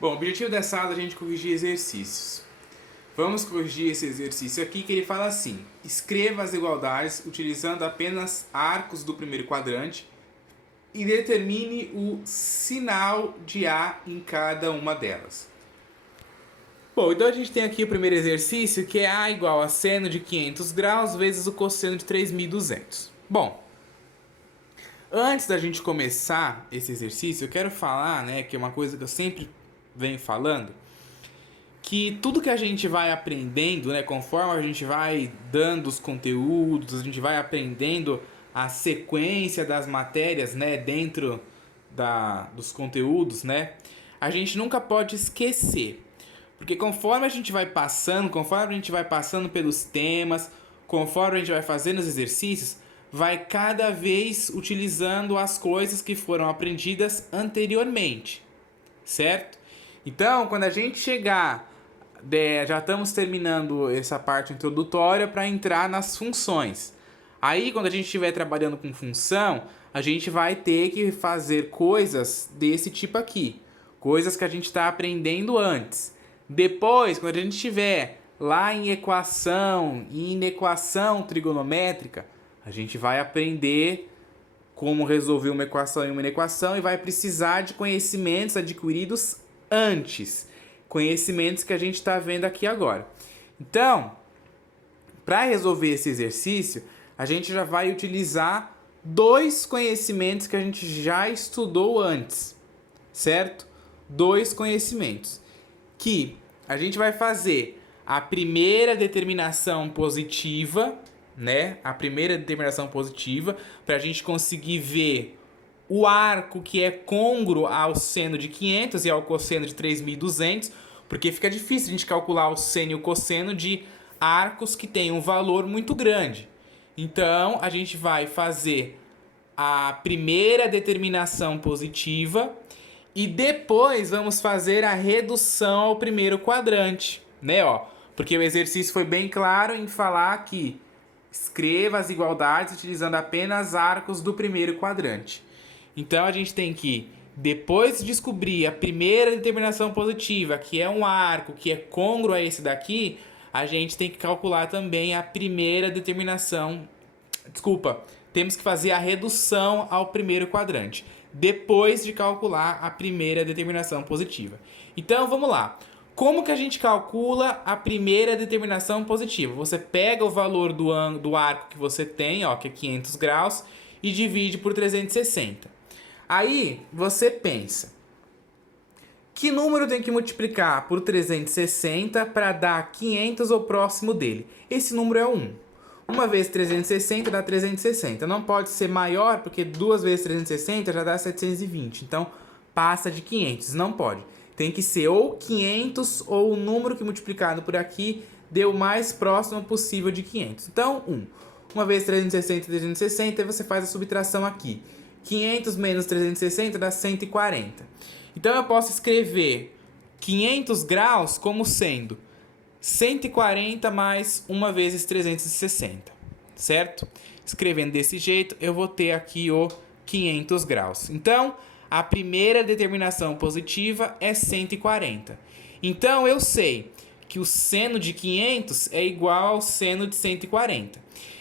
Bom, o objetivo dessa aula é a gente corrigir exercícios. Vamos corrigir esse exercício aqui que ele fala assim: escreva as igualdades utilizando apenas arcos do primeiro quadrante e determine o sinal de A em cada uma delas. Bom, então a gente tem aqui o primeiro exercício, que é A igual a seno de 500 graus vezes o cosseno de 3.200. Bom, antes da gente começar esse exercício, eu quero falar, que é uma coisa que eu sempre venho falando, que tudo que a gente vai aprendendo, conforme a gente vai dando os conteúdos, a gente vai aprendendo a sequência das matérias, dentro dos conteúdos, a gente nunca pode esquecer. Porque conforme a gente vai passando pelos temas, conforme a gente vai fazendo os exercícios, vai cada vez utilizando as coisas que foram aprendidas anteriormente, certo? Então, quando a gente chegar, já estamos terminando essa parte introdutória para entrar nas funções. Aí, quando a gente estiver trabalhando com função, a gente vai ter que fazer coisas desse tipo aqui, coisas que a gente está aprendendo antes. Depois, quando a gente estiver lá em equação e em equação trigonométrica, a gente vai aprender como resolver uma equação em uma inequação e vai precisar de conhecimentos adquiridos antes. Conhecimentos que a gente está vendo aqui agora. Então, para resolver esse exercício, a gente já vai utilizar dois conhecimentos que a gente já estudou antes, certo? Dois conhecimentos. Que a gente vai fazer a primeira determinação positiva, A primeira determinação positiva, para a gente conseguir ver o arco que é côngruo ao seno de 500 e ao cosseno de 3.200, porque fica difícil a gente calcular o seno e o cosseno de arcos que têm um valor muito grande. Então, a gente vai fazer a primeira determinação positiva e depois vamos fazer a redução ao primeiro quadrante, Porque o exercício foi bem claro em falar que escreva as igualdades utilizando apenas arcos do primeiro quadrante. Então a gente tem que, depois de descobrir a primeira determinação positiva, que é um arco que é côngruo a esse daqui, a gente tem que calcular também a primeira determinação. Desculpa, temos que fazer a redução ao primeiro quadrante, depois de calcular a primeira determinação positiva. Então vamos lá. Como que a gente calcula a primeira determinação positiva? Você pega o valor do arco que você tem, que é 500 graus, e divide por 360. Aí você pensa, que número tem que multiplicar por 360 para dar 500 ou próximo dele? Esse número é 1. 1 vezes 360 dá 360. Não pode ser maior, porque 2 vezes 360 já dá 720. Então, passa de 500. Não pode. Tem que ser ou 500 ou o número que multiplicado por aqui deu o mais próximo possível de 500. Então, 1. 1 vezes 360, 360, e você faz a subtração aqui. 500 menos 360 dá 140. Então, eu posso escrever 500 graus como sendo 140 mais 1 vezes 360, certo? Escrevendo desse jeito, eu vou ter aqui o 500 graus. Então, a primeira determinação positiva é 140. Então, eu sei que o seno de 500 é igual ao seno de 140.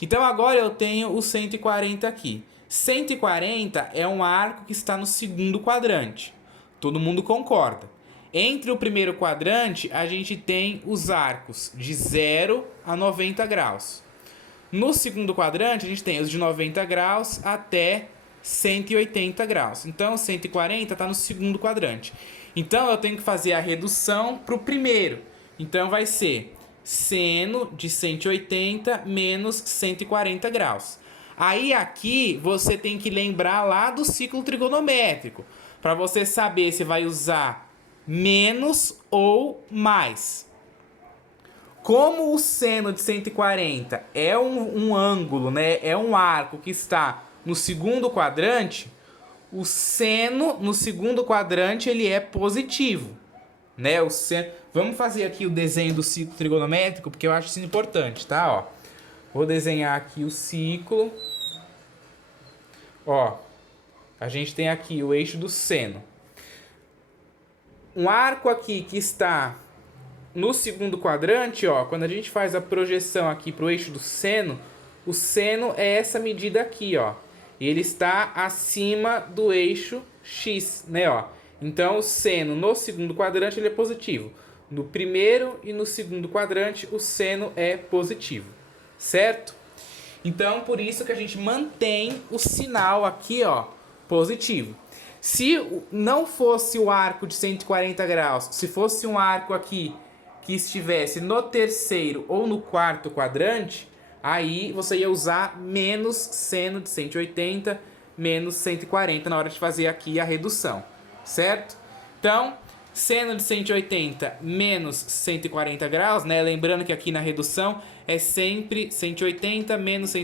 Então, agora eu tenho o 140 aqui. 140 é um arco que está no segundo quadrante. Todo mundo concorda. Entre o primeiro quadrante, a gente tem os arcos de 0 a 90 graus. No segundo quadrante, a gente tem os de 90 graus até 180 graus. Então, 140 está no segundo quadrante. Então, eu tenho que fazer a redução para o primeiro. Então, vai ser seno de 180 menos 140 graus. Aí, aqui, você tem que lembrar lá do ciclo trigonométrico, para você saber se vai usar menos ou mais. Como o seno de 140 é um ângulo, é um arco que está no segundo quadrante, o seno no segundo quadrante ele é positivo, O seno... Vamos fazer aqui o desenho do ciclo trigonométrico, porque eu acho isso importante, tá? Vou desenhar aqui o ciclo. A gente tem aqui o eixo do seno. um arco aqui que está no segundo quadrante, ó, quando a gente faz a projeção aqui para o eixo do seno, o seno é essa medida aqui, ó. E ele está acima do eixo X, né, ó. Então, o seno no segundo quadrante ele é positivo. No primeiro e no segundo quadrante, o seno é positivo, certo? Então, por isso que a gente mantém o sinal aqui, ó, positivo. Se não fosse o arco de 140 graus, se fosse um arco aqui que estivesse no terceiro ou no quarto quadrante, aí você ia usar menos seno de 180 menos 140 na hora de fazer aqui a redução, certo? Então, seno de 180 menos 140 graus, né? Lembrando que aqui na redução é sempre 180 menos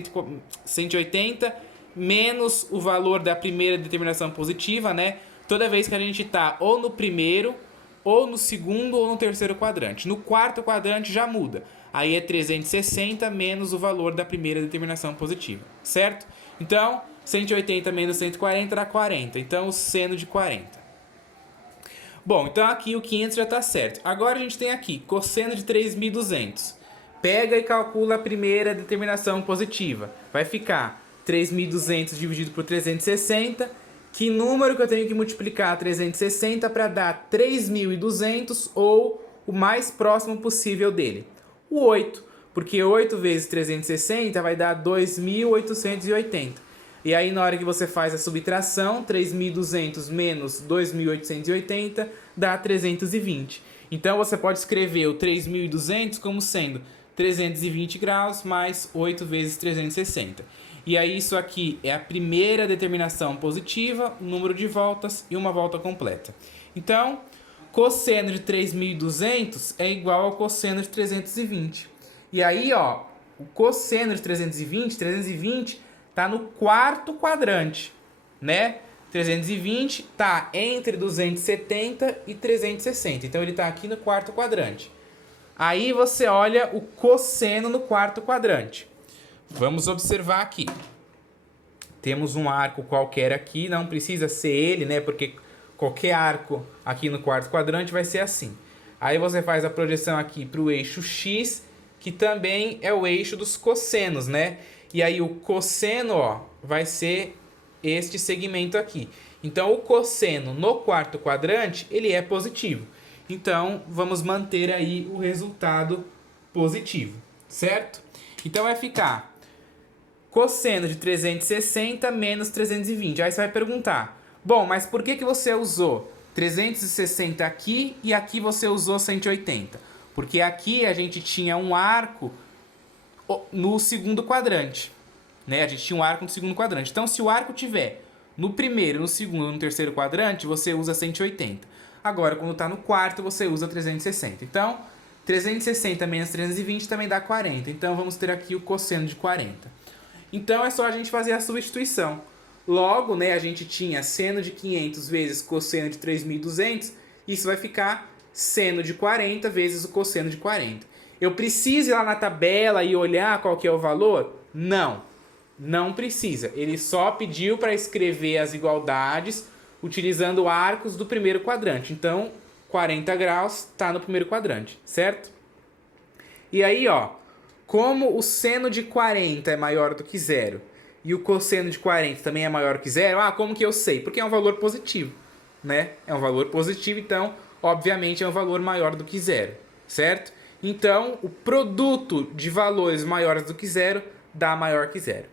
180 menos o valor da primeira determinação positiva, né? Toda vez que a gente tá ou no primeiro, ou no segundo, ou no terceiro quadrante. No quarto quadrante já muda. Aí é 360 menos o valor da primeira determinação positiva, certo? Então, 180 menos 140 dá 40. Então, o seno de 40. Bom, então aqui o 500 já está certo. Agora a gente tem aqui cosseno de 3.200. Pega e calcula a primeira determinação positiva. Vai ficar 3.200 dividido por 360. Que número que eu tenho que multiplicar 360 para dar 3.200 ou o mais próximo possível dele? O 8, porque 8 vezes 360 vai dar 2.880. E aí na hora que você faz a subtração, 3.200 menos 2.880 dá 320. Então você pode escrever o 3.200 como sendo 320 graus mais 8 vezes 360. E aí isso aqui é a primeira determinação positiva, um número de voltas e uma volta completa. Então, cosseno de 3.200 é igual ao cosseno de 320. E aí, ó, o cosseno de 320 está no quarto quadrante, né? 320 está entre 270 e 360. Então, ele está aqui no quarto quadrante. Aí você olha o cosseno no quarto quadrante. Vamos observar aqui. Temos um arco qualquer aqui, não precisa ser ele, né? Porque qualquer arco aqui no quarto quadrante vai ser assim. Aí você faz a projeção aqui para o eixo X, que também é o eixo dos cossenos, né? E aí o cosseno, ó, vai ser este segmento aqui. Então o cosseno no quarto quadrante, ele é positivo. Então vamos manter aí o resultado positivo, certo? Então vai ficar cosseno de 360 menos 320. Aí você vai perguntar, bom, mas por que você usou 360 aqui e aqui você usou 180? Porque aqui a gente tinha um arco no segundo quadrante, né? A gente tinha um arco no segundo quadrante. Então, se o arco tiver no primeiro, no segundo, no terceiro quadrante, você usa 180. Agora, quando está no quarto, você usa 360. Então, 360 menos 320 também dá 40. Então, vamos ter aqui o cosseno de 40. Então, é só a gente fazer a substituição. Logo, né, a gente tinha seno de 500 vezes cosseno de 3.200. Isso vai ficar seno de 40 vezes o cosseno de 40. Eu preciso ir lá na tabela e olhar qual que é o valor? Não, não precisa. Ele só pediu para escrever as igualdades utilizando arcos do primeiro quadrante. Então, 40 graus está no primeiro quadrante, certo? E aí, ó, como o seno de 40 é maior do que zero e o cosseno de 40 também é maior que zero, como que eu sei? Porque é um valor positivo, né? É um valor positivo, então, obviamente, é um valor maior do que zero, certo? Então, o produto de valores maiores do que zero dá maior que zero.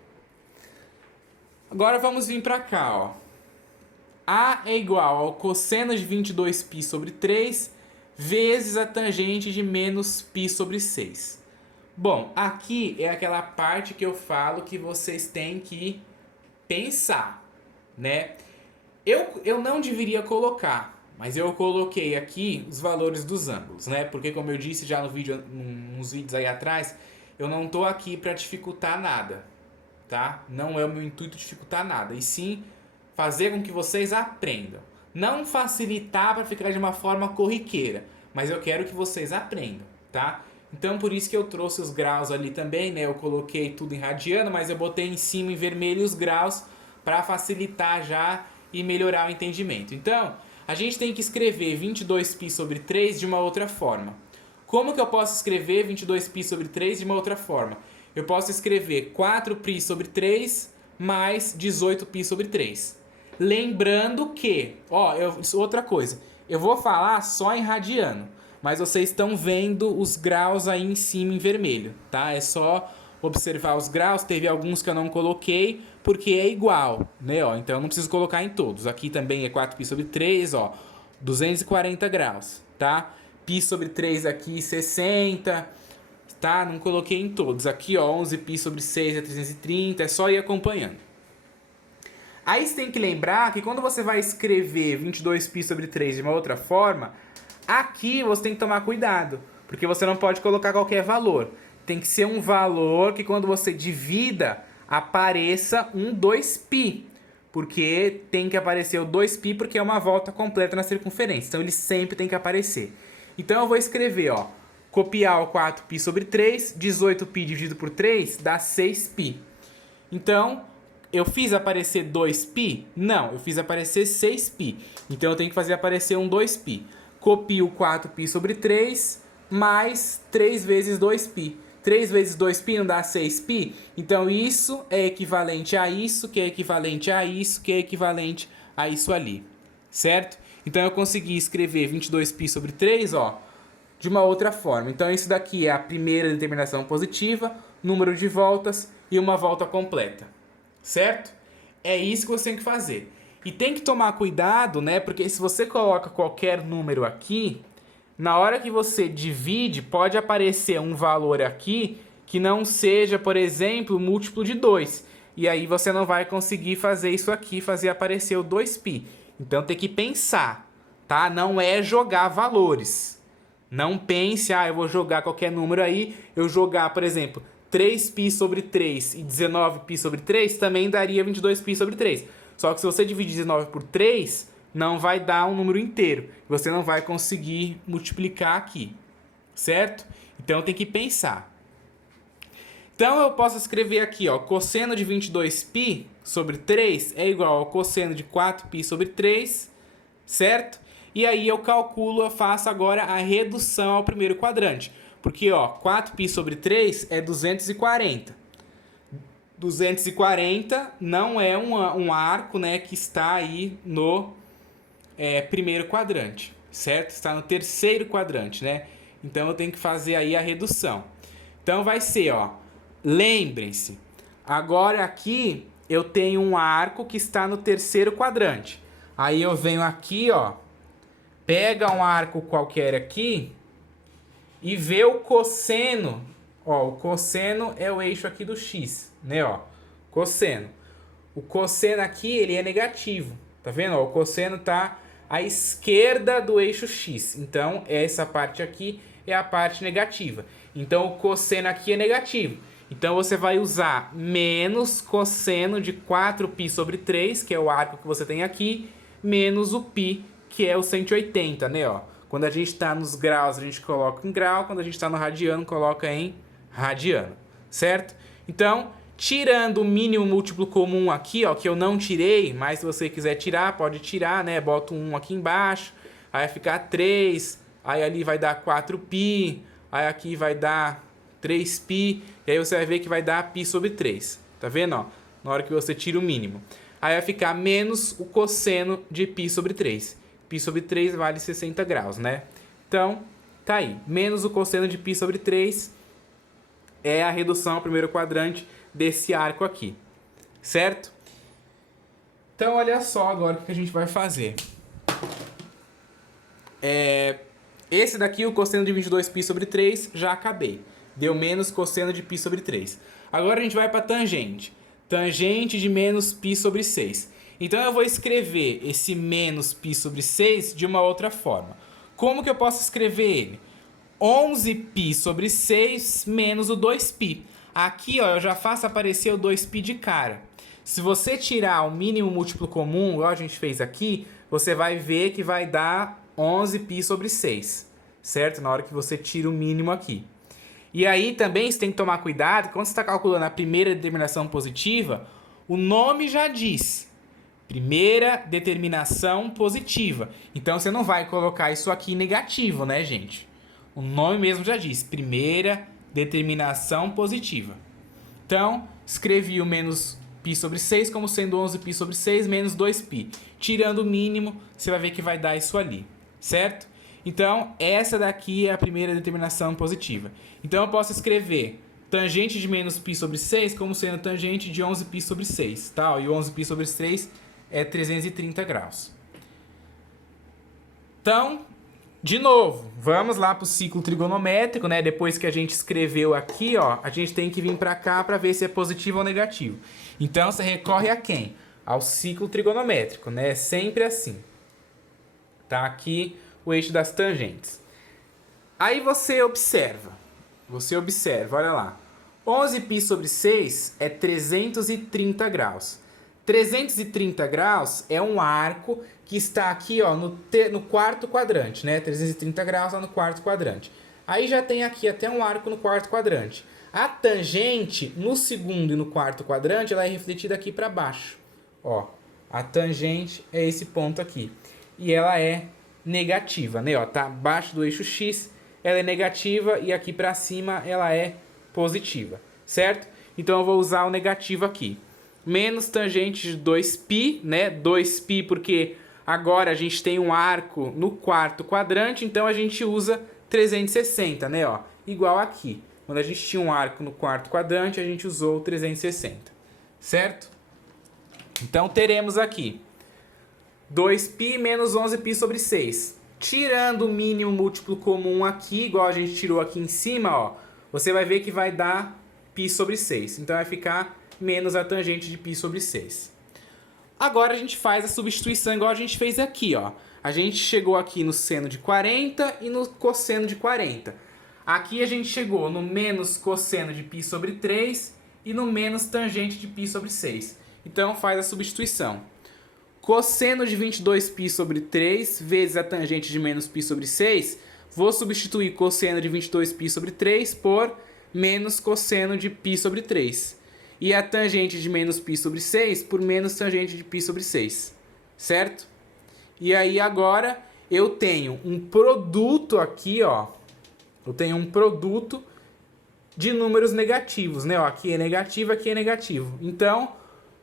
Agora vamos vir para cá, ó. A é igual ao cosseno de 22π sobre 3 vezes a tangente de menos π sobre 6. Bom, aqui é aquela parte que eu falo que vocês têm que pensar, né? Eu não deveria colocar, mas eu coloquei aqui os valores dos ângulos, né? Porque como eu disse já no vídeo, nos vídeos aí atrás, eu não tô aqui para dificultar nada, tá? Não é o meu intuito dificultar nada, e sim fazer com que vocês aprendam. Não facilitar para ficar de uma forma corriqueira, mas eu quero que vocês aprendam, tá? Então por isso que eu trouxe os graus ali também, né? Eu coloquei tudo em radiano, mas eu botei em cima em vermelho os graus para facilitar já e melhorar o entendimento. Então, A gente tem que escrever 22π sobre 3 de uma outra forma. Como que eu posso escrever 22π sobre 3 de uma outra forma? Eu posso escrever 4π sobre 3 mais 18π sobre 3. Lembrando que, outra coisa, eu vou falar só em radiano, mas vocês estão vendo os graus aí em cima em vermelho, tá? É só observar os graus, teve alguns que eu não coloquei, porque é igual, né? Ó, então eu não preciso colocar em todos. Aqui também é 4π sobre 3, ó, 240 graus, tá? Π sobre 3 aqui, 60, tá? Não coloquei em todos. Aqui, ó, 11π sobre 6 é 330, é só ir acompanhando. Aí você tem que lembrar que quando você vai escrever 22π sobre 3 de uma outra forma, aqui você tem que tomar cuidado, porque você não pode colocar qualquer valor. Tem que ser um valor que quando você divida, apareça um 2π. Porque tem que aparecer o 2π porque é uma volta completa na circunferência. Então ele sempre tem que aparecer. Então eu vou escrever, ó, copiar o 4π sobre 3, 18π dividido por 3 dá 6π. Então, eu fiz aparecer 2π? Não, eu fiz aparecer 6π. Então eu tenho que fazer aparecer um 2π. Copio 4π sobre 3 mais 3 vezes 2π. 3 vezes 2π não dá 6π? Então isso é equivalente a isso, que é equivalente a isso, que é equivalente a isso ali. Certo? Então eu consegui escrever 22π sobre 3, ó, de uma outra forma. Então isso daqui é a primeira determinação positiva, número de voltas e uma volta completa. Certo? É isso que você tem que fazer. E tem que tomar cuidado, né? Porque se você coloca qualquer número aqui, na hora que você divide, pode aparecer um valor aqui que não seja, por exemplo, múltiplo de 2. E aí você não vai conseguir fazer isso aqui, fazer aparecer o 2π. Então tem que pensar, tá? Não é jogar valores. Não pense, eu vou jogar qualquer número aí. Eu jogar, por exemplo, 3π sobre 3 e 19π sobre 3 também daria 22π sobre 3. Só que se você dividir 19 por 3, não vai dar um número inteiro. Você não vai conseguir multiplicar aqui, certo? Então tem que pensar. Então eu posso escrever aqui, ó, cosseno de 22π sobre 3 é igual ao cosseno de 4π sobre 3, certo? E aí eu calculo, eu faço agora a redução ao primeiro quadrante. Porque, ó, 4π sobre 3 é 240. 240 não é um arco, né, que está aí no primeiro quadrante, certo? Está no terceiro quadrante, né? Então eu tenho que fazer aí a redução. Então vai ser, ó, lembrem-se, agora aqui eu tenho um arco que está no terceiro quadrante. Aí eu venho aqui, ó, pega um arco qualquer aqui e vê o cosseno. Ó, o cosseno é o eixo aqui do x, né, ó, cosseno. O cosseno aqui, ele é negativo, tá vendo? Ó, o cosseno tá à esquerda do eixo x. Então, essa parte aqui é a parte negativa. Então, o cosseno aqui é negativo. Então, você vai usar menos cosseno de 4π sobre 3, que é o arco que você tem aqui, menos o π, que é o 180, né, ó. Quando a gente está nos graus, a gente coloca em grau. Quando a gente está no radiano, coloca em radiano, certo? Então, tirando o mínimo múltiplo comum aqui, ó, que eu não tirei, mas se você quiser tirar, pode tirar, né? Bota um 1 aqui embaixo, aí vai ficar 3, aí ali vai dar 4π, aí aqui vai dar 3π, e aí você vai ver que vai dar π sobre 3, tá vendo, ó? Na hora que você tira o mínimo. Aí vai ficar menos o cosseno de π sobre 3. Π sobre 3 vale 60 graus, né? Então, tá aí. Menos o cosseno de π sobre 3 é a redução ao primeiro quadrante desse arco aqui, certo? Então, olha só agora o que a gente vai fazer. Esse daqui, o cosseno de 22π sobre 3, já acabei. Deu menos cosseno de π sobre 3. Agora a gente vai para tangente. Tangente de menos π sobre 6. Então eu vou escrever esse menos π sobre 6 de uma outra forma. Como que eu posso escrever ele? 11π sobre 6 menos o 2π. Aqui, ó, eu já faço aparecer o 2π de cara. Se você tirar o mínimo múltiplo comum, igual a gente fez aqui, você vai ver que vai dar 11π sobre 6, certo? Na hora que você tira o mínimo aqui. E aí também você tem que tomar cuidado, quando você está calculando a primeira determinação positiva, o nome já diz. Primeira determinação positiva. Então, você não vai colocar isso aqui negativo, né, gente? O nome mesmo já diz, primeira determinação positiva. Então, escrevi o menos π sobre 6 como sendo 11π sobre 6 menos 2π. Tirando o mínimo, você vai ver que vai dar isso ali, certo? Então, essa daqui é a primeira determinação positiva. Então, eu posso escrever tangente de menos π sobre 6 como sendo tangente de 11π sobre 6, tá? E 11π sobre 6 é 330 graus. Então, de novo, vamos lá para o ciclo trigonométrico, né? Depois que a gente escreveu aqui, ó, a gente tem que vir para cá para ver se é positivo ou negativo. Então, você recorre a quem? Ao ciclo trigonométrico, né? É sempre assim. Tá aqui o eixo das tangentes. Aí você observa, olha lá. 11π sobre 6 é 330 graus. 330 graus é um arco que está aqui, ó, no quarto quadrante, né? 330 graus lá no quarto quadrante. Aí já tem aqui até um arco no quarto quadrante. A tangente no segundo e no quarto quadrante, ela é refletida aqui para baixo. Ó, a tangente é esse ponto aqui. E ela é negativa, né? Ó, tá abaixo do eixo X, ela é negativa e aqui para cima ela é positiva, certo? Então eu vou usar o negativo aqui. Menos tangente de 2π, né? 2π porque agora a gente tem um arco no quarto quadrante, então a gente usa 360, né? Ó, igual aqui. Quando a gente tinha um arco no quarto quadrante, a gente usou 360, certo? Então teremos aqui 2π menos 11π sobre 6. Tirando o mínimo múltiplo comum aqui, igual a gente tirou aqui em cima, ó, você vai ver que vai dar π sobre 6. Então vai ficar menos a tangente de π sobre 6. Agora a gente faz a substituição igual a gente fez aqui, ó. A gente chegou aqui no seno de 40 e no cosseno de 40. Aqui a gente chegou no menos cosseno de π sobre 3 e no menos tangente de π sobre 6. Então faz a substituição. Cosseno de 22π sobre 3 vezes a tangente de menos π sobre 6. Vou substituir cosseno de 22π sobre 3 por menos cosseno de π sobre 3. E a tangente de menos π sobre 6 por menos tangente de π sobre 6. Certo? E aí agora eu tenho um produto aqui, ó. Eu tenho um produto de números negativos, né? Ó, aqui é negativo, aqui é negativo. Então,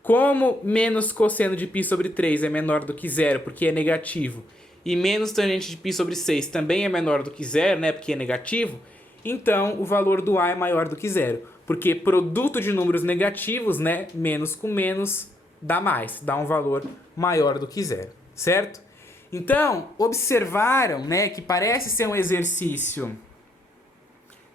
como menos cosseno de π sobre 3 é menor do que zero, porque é negativo, e menos tangente de π sobre 6 também é menor do que zero, né? Porque é negativo, então o valor do A é maior do que zero. Porque produto de números negativos, né? Menos com menos dá mais, dá um valor maior do que zero, certo? Então, observaram, né, que parece ser um exercício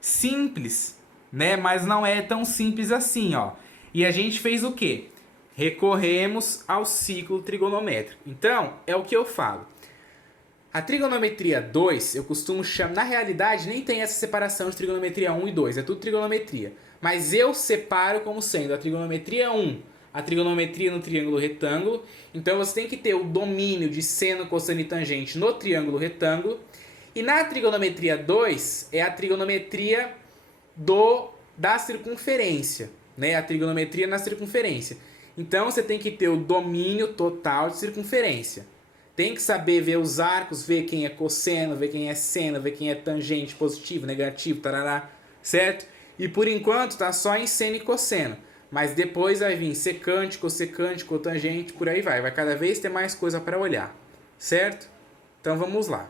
simples, né? Mas não é tão simples assim, ó. E a gente fez o quê? Recorremos ao ciclo trigonométrico. Então, é o que eu falo. A trigonometria 2, eu costumo chamar... Na realidade, nem tem essa separação de trigonometria 1 e 2. É tudo trigonometria. Mas eu separo como sendo a trigonometria 1, a trigonometria no triângulo retângulo. Então, você tem que ter o domínio de seno, cosseno e tangente no triângulo retângulo. E na trigonometria 2, é a trigonometria da circunferência, né? A trigonometria na circunferência. Então, você tem que ter o domínio total de circunferência. Tem que saber ver os arcos, ver quem é cosseno, ver quem é seno, ver quem é tangente, positivo, negativo, tarará, certo? E por enquanto tá só em seno e cosseno. Mas depois vai vir secante, cossecante, cotangente, por aí vai. Vai cada vez ter mais coisa para olhar, certo? Então vamos lá.